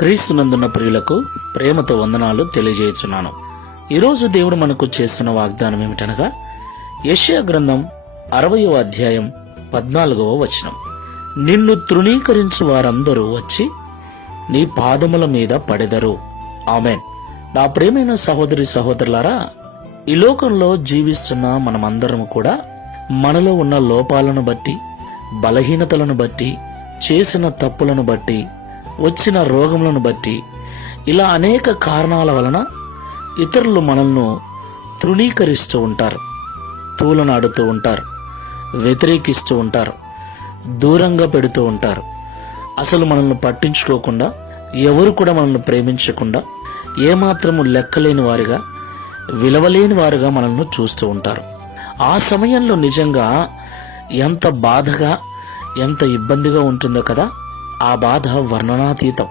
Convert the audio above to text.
క్రీస్తునందున్న ప్రియులకు ప్రేమతో వందనాలు తెలియజేయుచున్నాను. ఈరోజు దేవుడు మనకు చేస్తున్న వాగ్దానం ఏమిటనగా యెషయా గ్రంథం 60వ అధ్యాయం 14వ వచనం. నిన్ను తృణీకరించు వారందరూ వచ్చి నీ పాదముల మీద పడెదరు. ఆమెన్. నా ప్రియమైన సహోదరి సహోదరులారా, ఈ లోకంలో జీవిస్తున్న మనమందరం కూడా మనలో ఉన్న లోపాలను బట్టి, బలహీనతలను బట్టి, చేసిన తప్పులను బట్టి, వచ్చిన రోగములను బట్టి, ఇలా అనేక కారణాల వలన ఇతరులు మనల్ని తృణీకరిస్తూ ఉంటారు, తూలనాడుతూ ఉంటారు, వ్యతిరేకిస్తూ ఉంటారు, దూరంగా పెడుతూ ఉంటారు. అసలు మనల్ని పట్టించుకోకుండా, ఎవరు కూడా మనల్ని ప్రేమించకుండా, ఏమాత్రము లెక్కలేని వారిగా, విలువలేని వారుగా మనల్ని చూస్తూ ఉంటారు. ఆ సమయంలో నిజంగా ఎంత బాధగా, ఎంత ఇబ్బందిగా ఉంటుందో కదా. ఆ బాధ వర్ణనాతీతం.